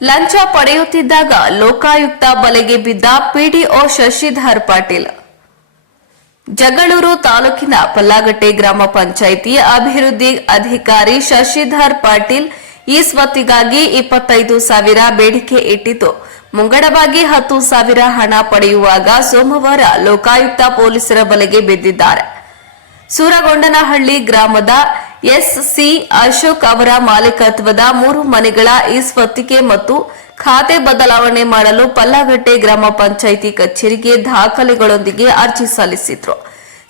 ಲಂಚ ಪಡೆಯುತ್ತಿದ್ದಾಗ ಲೋಕಾಯುಕ್ತ ಬಲೆಗೆ ಬಿದ್ದ ಪಿಡಿಒ ಶಶಿಧರ್ ಪಾಟೀಲ್. ಜಗಳೂರು ತಾಲೂಕಿನ ಪಲ್ಲಾಗಟ್ಟೆ ಗ್ರಾಮ ಪಂಚಾಯಿತಿ ಅಭಿವೃದ್ಧಿ ಅಧಿಕಾರಿ ಶಶಿಧರ್ ಪಾಟೀಲ್ ಈ ಸ್ವತ್ತಿಗಾಗಿ 25,000 ಬೇಡಿಕೆ ಇಟ್ಟಿದ್ದು ಮುಂಗಡವಾಗಿ 10,000 ಹಣ ಪಡೆಯುವಾಗ ಸೋಮವಾರ ಲೋಕಾಯುಕ್ತ ಪೊಲೀಸರ ಬಲೆಗೆ ಬಿದ್ದಿದ್ದಾರೆ. ಸೂರಗೊಂಡನಹಳ್ಳಿ ಗ್ರಾಮದ ಎಸ್ಸಿ ಅಶೋಕ್ ಅವರ ಮಾಲೀಕತ್ವದ 3 ಮನೆಗಳ ಈ ಸ್ವತ್ತಿಗೆ ಮತ್ತು ಖಾತೆ ಬದಲಾವಣೆ ಮಾಡಲು ಪಲ್ಲಾಗಟ್ಟೆ ಗ್ರಾಮ ಪಂಚಾಯಿತಿ ಕಚೇರಿಗೆ ದಾಖಲೆಗಳೊಂದಿಗೆ ಅರ್ಜಿ ಸಲ್ಲಿಸಿದ್ರು.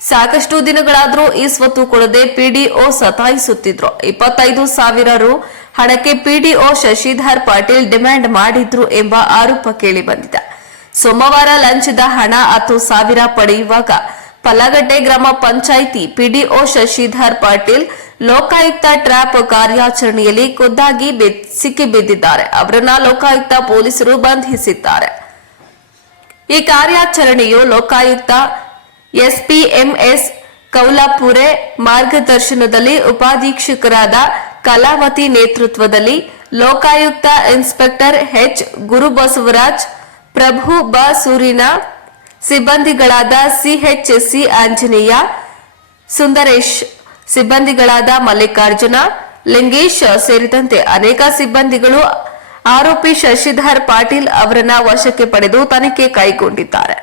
ಸಾಕಷ್ಟು ದಿನಗಳಾದರೂ ಈ ಸ್ವತ್ತು ಕೊಡದೆ ಪಿಡಿಒ ಸತಾಯಿಸುತ್ತಿದ್ರು. 25,000 ರು ಹಣಕ್ಕೆ ಪಿಡಿಒ ಶಶಿಧರ್ ಪಾಟೀಲ್ ಡಿಮ್ಯಾಂಡ್ ಮಾಡಿದ್ರು ಎಂಬ ಆರೋಪ ಕೇಳಿಬಂದಿದೆ. ಸೋಮವಾರ ಲಂಚದ ಹಣ 10,000 ಪಡೆಯುವಾಗ ಪಲ್ಲಾಗಟ್ಟೆ ಗ್ರಾಮ ಪಂಚಾಯಿತಿ ಪಿಡಿಒ ಶಶಿಧರ್ ಪಾಟೀಲ್ ಲೋಕಾಯುಕ್ತ ಟ್ರ್ಯಾಪ್ ಕಾರ್ಯಾಚರಣೆಯಲ್ಲಿ ಖುದ್ದಾಗಿ ಸಿಕ್ಕಿಬಿದ್ದಿದ್ದಾರೆ. ಅವರನ್ನ ಲೋಕಾಯುಕ್ತ ಪೊಲೀಸರು ಬಂಧಿಸಿದ್ದಾರೆ. ಈ ಕಾರ್ಯಾಚರಣೆಯು ಲೋಕಾಯುಕ್ತ ಎಸ್ಪಿಎಂಎಸ್ ಕೌಲಾಪುರೆ ಮಾರ್ಗದರ್ಶನದಲ್ಲಿ ಉಪಾಧೀಕ್ಷಕರಾದ ಕಲಾವತಿ ನೇತೃತ್ವದಲ್ಲಿ ಲೋಕಾಯುಕ್ತ ಇನ್ಸ್ಪೆಕ್ಟರ್ ಎಚ್ ಗುರುಬಸವರಾಜ್, ಪ್ರಭು ಬ ಸೂರಿನ ಸಿಬ್ಬಂದಿಗಳಾದ ಸಿಎಚ್ಸಿ ಆಂಜನೇಯ, ಸುಂದರೇಶ್, ಸಿಬ್ಬಂದಿಗಳಾದ ಮಲ್ಲಿಕಾರ್ಜುನ, ಲಿಂಗೇಶ್ ಸೇರಿದಂತೆ ಅನೇಕ ಸಿಬ್ಬಂದಿಗಳು ಆರೋಪಿ ಶಶಿಧರ್ ಪಾಟೀಲ್ ಅವರನ್ನ ವಶಕ್ಕೆ ಪಡೆದು ತನಿಖೆ ಕೈಗೊಂಡಿದ್ದಾರೆ.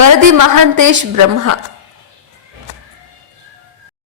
ವರದಿ ಮಹಾಂತೇಶ್ ಬ್ರಹ್ಮ.